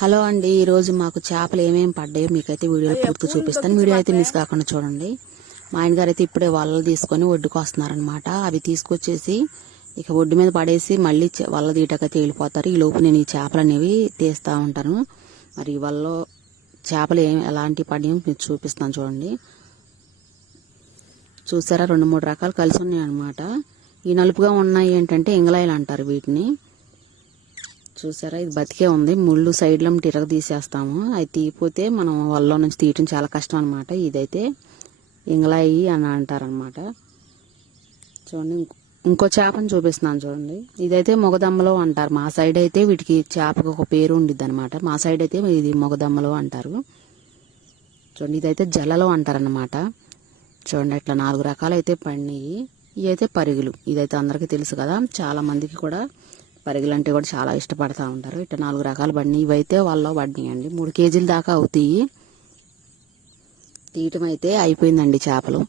Hello అండి, ఈరోజు మాకు చేపలు ఏమేమి పడ్డాయో మీకైతే వీడియోలో పూర్తిగా చూపిస్తాను. వీడియో అయితే మిస్ కాకుండా చూడండి. మా ఆయన గారు అయితే ఇప్పుడే వలలు తీసుకొని ఒడ్డుకు వస్తున్నారనమాట. అవి తీసుకొచ్చేసి ఇక ఒడ్డు మీద పడేసి మళ్ళీ వల్ల తీయటకైతే వెళ్ళిపోతారు. ఈ లోపు నేను ఈ చేపలు అనేవి తీస్తూ ఉంటాను. మరి ఈ వలలో చేపలు ఎలాంటి పడ్డాయో మీకు చూపిస్తాను చూడండి. చూసారా, 2-3 రకాలు కలిసి ఉన్నాయి అనమాట. ఈ నలుపుగా ఉన్నాయి ఏంటంటే ఇంగలాయలు అంటారు వీటిని. చూసారా, ఇది బతికే ఉంది. ముళ్ళు సైడ్లో తిరగ తీసేస్తాము. అవి తీయపోతే మనం వలలో నుంచి తీయటం చాలా కష్టం అనమాట. ఇదైతే ఇంగలాయి అని అంటారనమాట. చూడండి, ఇంకో చేపను చూపిస్తున్నాను చూడండి. ఇదైతే మొగదమ్మలో అంటారు. మా సైడ్ అయితే వీటికి చేపకు ఒక పేరు ఉండిద్ది అనమాట. మా సైడ్ అయితే ఇది మొగదమ్మలో అంటారు. చూడండి, ఇదైతే జలలో అంటారనమాట. చూడండి, ఇట్లా 4 రకాలు అయితే పడినాయి. ఇవి అయితే పరిగులు. ఇదైతే అందరికీ తెలుసు కదా, చాలా మందికి కూడా పరిగెలు అంటే కూడా చాలా ఇష్టపడతా ఉంటారు. ఇట్లా 4 రకాలు పడినాయి. ఇవైతే వాళ్ళలో పడినాయి అండి. 3 కేజీల దాకా అవుతాయి. తీయటం అయితే అయిపోయిందండి చేపలు.